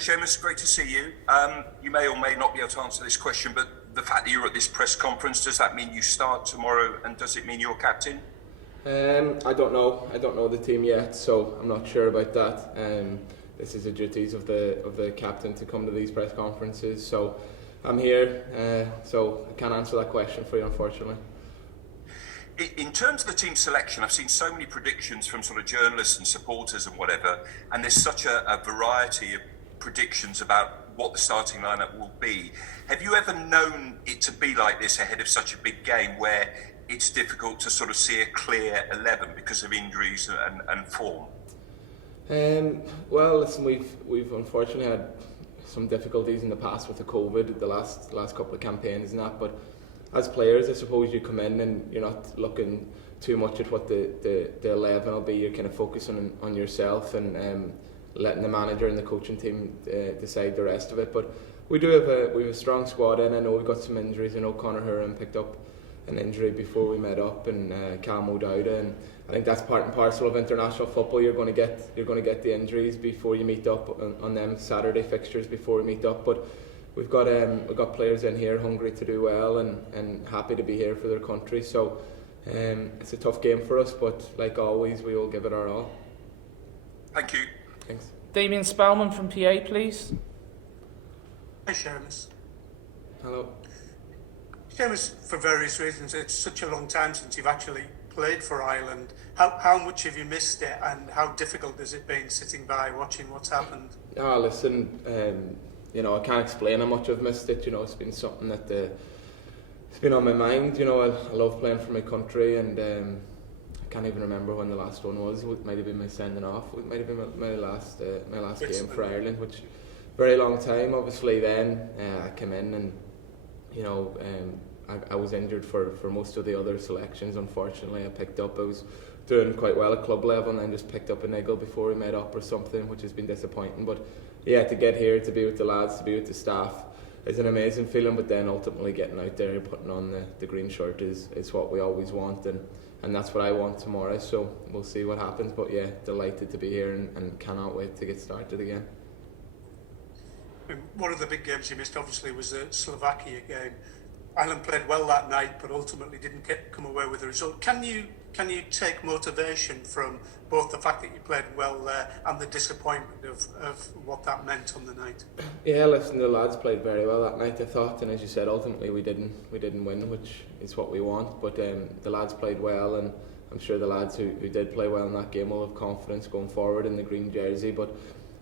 Seamus, great to see you. You may or may not be able to answer this question, but the fact that you're at this press conference, does that mean you start tomorrow, and does it mean you're captain? I don't know. I don't know the team yet, so I'm not sure about that. This is the duties of the captain to come to these press conferences. So I'm here, so I can't answer that question for you, unfortunately. In terms of the team selection, I've seen so many predictions from sort of journalists and supporters and whatever, and there's such a variety of predictions about what the starting lineup will be. Have you ever known it to be like this ahead of such a big game, where it's difficult to sort of see a clear 11 because of injuries and form? Well, listen, we've unfortunately had some difficulties in the past with the COVID, the last couple of campaigns and that, but as players, I suppose you come in and you're not looking too much at what the 11 will be. You're kind of focusing on yourself and letting the manager and the coaching team decide the rest of it. But we have a strong squad in. I know we've got some injuries. I know Conor Horan picked up an injury before we met up, and Cam O'Dowda, and I think that's part and parcel of international football. You're going to get the injuries before you meet up on them Saturday fixtures before we meet up. But we've got players in here hungry to do well and happy to be here for their country. So it's a tough game for us, but like always, we will give it our all. Thank you. Thanks. Damien Spellman from PA, please. Hi, Seamus. Hello. Seamus, for various reasons, it's such a long time since you've actually played for Ireland. How much have you missed it, and how difficult has it been sitting by watching what's happened? Listen, I can't explain how much I've missed it. It's been something that it's been on my mind. I love playing for my country, and I can't even remember when the last one was. It might have been my sending off. It might have been my last game for Ireland, which very long time. Obviously, then I came in and I was injured for most of the other selections. Unfortunately, I was doing quite well at club level, and then just picked up a niggle before we met up or something, which has been disappointing. But yeah, to get here, to be with the lads, to be with the staff, is an amazing feeling. But then ultimately getting out there, putting on the green shirt is what we always want, and that's what I want tomorrow. So we'll see what happens. But yeah, delighted to be here and cannot wait to get started again. One of the big games you missed, obviously, was the Slovakia game. Ireland played well that night, but ultimately didn't come away with the result. Can you take motivation from both the fact that you played well there and the disappointment of what that meant on the night? Yeah, listen, the lads played very well that night, I thought, and as you said, ultimately we didn't win, which is what we want. But the lads played well, and I'm sure the lads who did play well in that game will have confidence going forward in the green jersey. But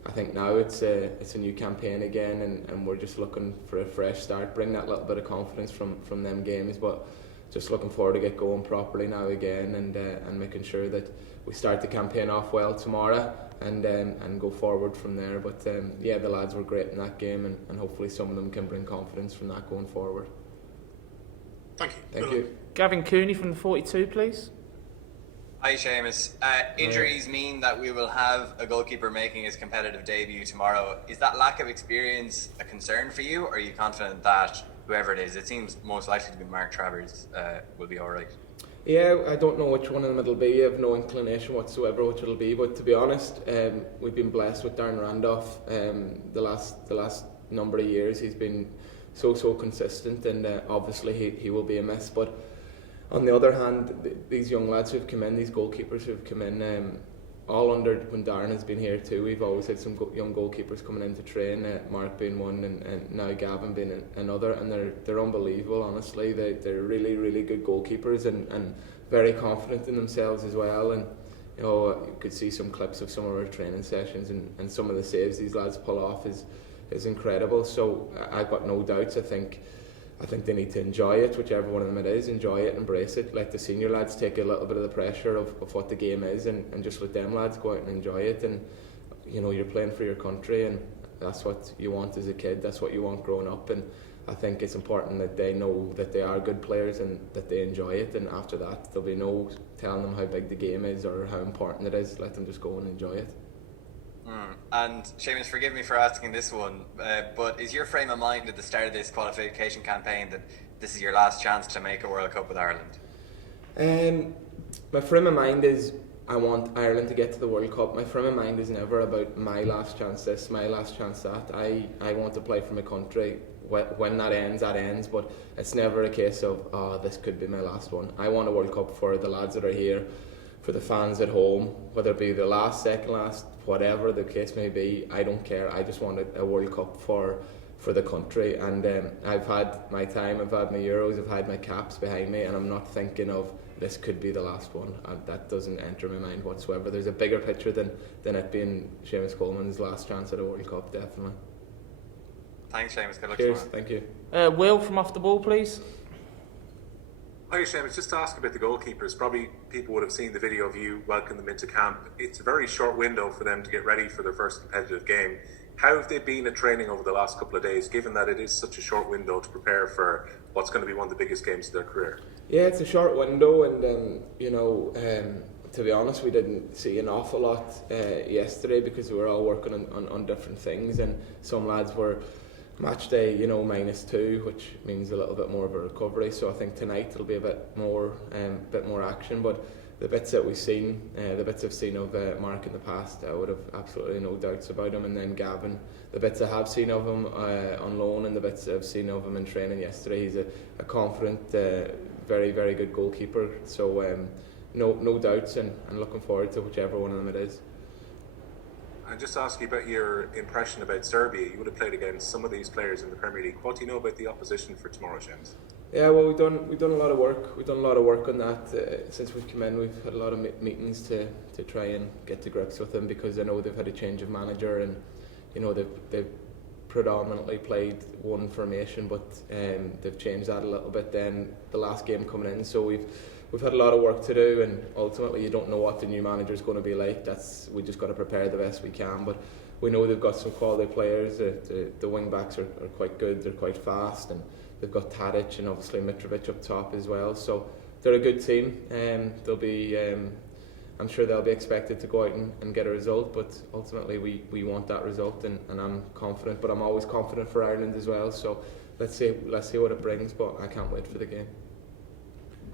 I think now it's a new campaign again, and we're just looking for a fresh start, bring that little bit of confidence from them games, but just looking forward to get going properly now again, and making sure that we start the campaign off well tomorrow and go forward from there. But yeah, the lads were great in that game, and hopefully some of them can bring confidence from that going forward. Thank you. Thank you. Gavin Cooney from the 42, please. Hi Seamus. Injuries mean that we will have a goalkeeper making his competitive debut tomorrow. Is that lack of experience a concern for you, or are you confident that whoever it is, it seems most likely to be Mark Travers, will be alright? Yeah, I don't know which one of them it'll be. I have no inclination whatsoever which it'll be, but to be honest, we've been blessed with Darren Randolph. The last number of years he's been so consistent, and obviously he will be a miss. But on the other hand, these young lads who've come in, these goalkeepers who've come in, all under when Darren has been here too, we've always had some young goalkeepers coming in to train, Mark being one, and now Gavin being another, and they're unbelievable, honestly. They're really, really good goalkeepers, and very confident in themselves as well. And you could see some clips of some of our training sessions, and some of the saves these lads pull off is incredible. So I've got no doubts. I think they need to enjoy it, whichever one of them it is, enjoy it, embrace it. Let the senior lads take a little bit of the pressure of what the game is, and just let them lads go out and enjoy it. And you're playing for your country, and that's what you want as a kid, that's what you want growing up. And I think it's important that they know that they are good players and that they enjoy it, and after that there'll be no telling them how big the game is or how important it is. Let them just go and enjoy it. And Seamus, forgive me for asking this one, but is your frame of mind at the start of this qualification campaign that this is your last chance to make a World Cup with Ireland? My frame of mind is I want Ireland to get to the World Cup. My frame of mind is never about my last chance this, my last chance that. I want to play for my country. When that ends, but it's never a case of, oh, this could be my last one. I want a World Cup for the lads that are here, for the fans at home, whether it be the last, second last, whatever the case may be. I don't care. I just want a World Cup for the country. And I've had my time, I've had my Euros, I've had my caps behind me, and I'm not thinking of this could be the last one. That doesn't enter my mind whatsoever. There's a bigger picture than it being Seamus Coleman's last chance at a World Cup, definitely. Thanks, Seamus. Good luck Cheers, tomorrow. thank you. Will from Off the Ball, please. Hi Seamus, just to ask about the goalkeepers. Probably people would have seen the video of you welcoming them into camp. It's a very short window for them to get ready for their first competitive game. How have they been at training over the last couple of days, given that it is such a short window to prepare for what's going to be one of the biggest games of their career? Yeah, it's a short window, and to be honest, we didn't see an awful lot yesterday because we were all working on different things, and some lads were match day, -2, which means a little bit more of a recovery. So I think tonight it'll be a bit more action. But the bits that we've seen, the bits I've seen of Mark in the past, I would have absolutely no doubts about him. And then Gavin, the bits I have seen of him on loan, and the bits I've seen of him in training yesterday, he's a confident, very, very good goalkeeper. So no doubts, and looking forward to whichever one of them it is. And just to ask you about your impression about Serbia, you would have played against some of these players in the Premier League. What do you know about the opposition for tomorrow, Seamus? Yeah, well, we've done a lot of work. We've done a lot of work on that since we've come in. We've had a lot of meetings to try and get to grips with them, because I know they've had a change of manager, and they've predominantly played one formation, but they've changed that a little bit. Then the last game coming in, so we've had a lot of work to do, and ultimately you don't know what the new manager is going to be like. We just got to prepare the best we can, but we know they've got some quality players. The wing backs are quite good, they're quite fast, and they've got Tadic and obviously Mitrovic up top as well. So they're a good team. They'll be, I'm sure they'll be expected to go out and get a result, but ultimately we want that result, and I'm confident. But I'm always confident for Ireland as well. So let's see what it brings. But I can't wait for the game.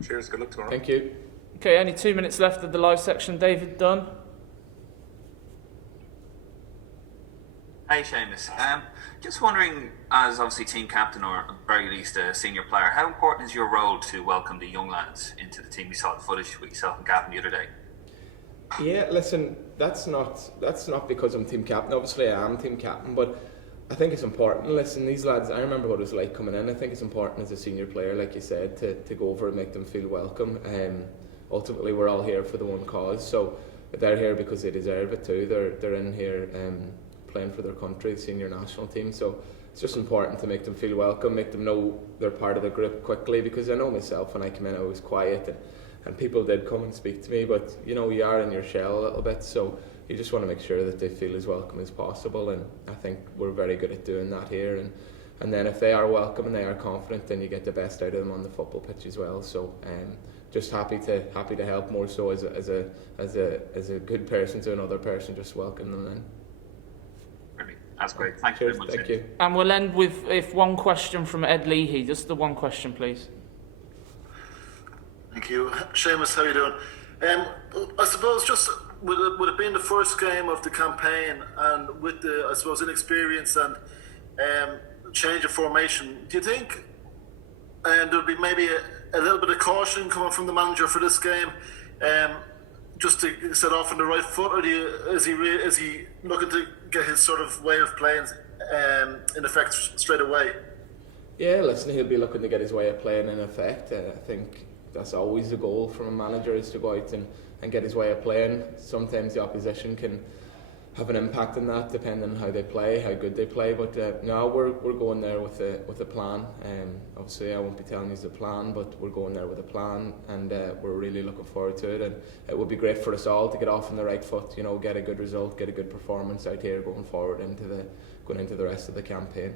Cheers, good luck tomorrow. Thank you. Okay, only 2 minutes left of the live section. David Dunn. Hey Seamus, just wondering, as obviously team captain, or at the very least a senior player, how important is your role to welcome the young lads into the team? We saw the footage with yourself and Gavin the other day. Yeah, listen, that's not because I'm team captain. Obviously I am team captain, but I think it's important. Listen, these lads, I remember what it was like coming in. I think it's important as a senior player, like you said, to go over and make them feel welcome. Ultimately, we're all here for the one cause, so they're here because they deserve it too. They're in here playing for their country, the senior national team. So it's just important to make them feel welcome, make them know they're part of the group quickly. Because I know myself, when I came in, I was quiet, and people did come and speak to me, but you are in your shell a little bit, so you just want to make sure that they feel as welcome as possible, and I think we're very good at doing that here. And then if they are welcome and they are confident, then you get the best out of them on the football pitch as well. So just happy to help, more so as a good person to another person, just welcome them in. Brilliant. That's great. Thanks Cheers, very much. thank you. And we'll end with one question from Ed Leahy. Just the one question, please. Thank you. Seamus, how are you doing? I suppose just with it being the first game of the campaign, and with the, I suppose, inexperience and change of formation, do you think there'll be maybe a little bit of caution coming from the manager for this game, just to set off on the right foot, or is he looking to get his sort of way of playing in effect straight away? Yeah, listen, he'll be looking to get his way of playing in effect. I think that's always the goal from a manager, is to go out and get his way of playing. Sometimes the opposition can have an impact on that, depending on how they play, how good they play. But no, we're going there with a plan. Obviously, I won't be telling you the plan, but we're going there with a plan, and we're really looking forward to it. And it would be great for us all to get off on the right foot. Get a good result, get a good performance out here going forward going into the rest of the campaign.